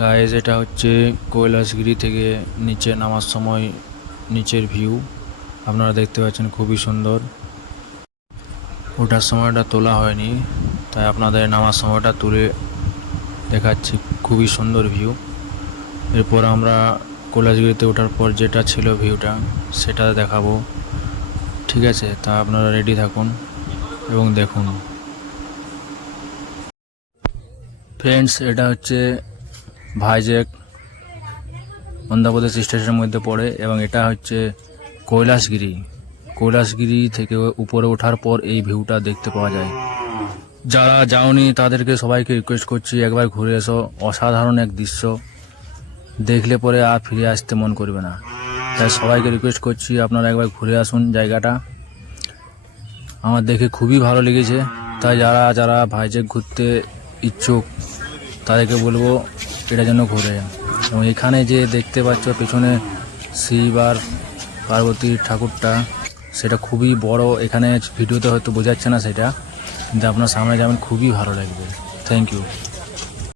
Guys এটা হচ্ছে কৈলাসগিরি থেকে নিচে নামার সময় নিচের ভিউ আপনারা দেখতে পাচ্ছেন, খুবই সুন্দর। ওঠার সময়টা তোলা হয়নি, তাই আপনাদের নামার সময়টা তুলে দেখাচ্ছি। খুবই সুন্দর ভিউ। এরপর আমরা কৈলাসগিরিতে ওঠার পর যেটা ছিল ভিউটা সেটা দেখাবো, ঠিক আছে? তা আপনারা রেডি থাকুন এবং দেখুন। ফ্রেন্ডস, এটা হচ্ছে ভাইজ্যাক অন্ধ্রপ্রদেশ স্টেশনের মধ্যে পড়ে এবং এটা হচ্ছে কৈলাসগিরি থেকে উপরে ওঠার পর এই ভিউটা দেখতে পাওয়া যায়। যারা যাওনি তাদেরকে সবাইকে রিকোয়েস্ট করছি, একবার ঘুরে এসো। অসাধারণ এক দৃশ্য, দেখলে পরে আর ফিরে আসতে মন করবে না। তাই সবাইকে রিকোয়েস্ট করছি আপনারা একবার ঘুরে আসুন জায়গাটা। আমার দেখে খুবই ভালো লেগেছে। তাই যারা যারা ভাইজ্যাক ঘুরতে ইচ্ছুক তাদেরকে বলবো এটা যেন ঘুরে যান। এবং এখানে যে দেখতে পাচ্ছ পেছনে শিব আর পার্বতীর ঠাকুরটা, সেটা খুবই বড়। এখানে ভিডিওতে হয়তো বোঝাচ্ছে না সেটা, কিন্তু আপনার সামনে যাবেন খুবই ভালো লাগবে। Thank you.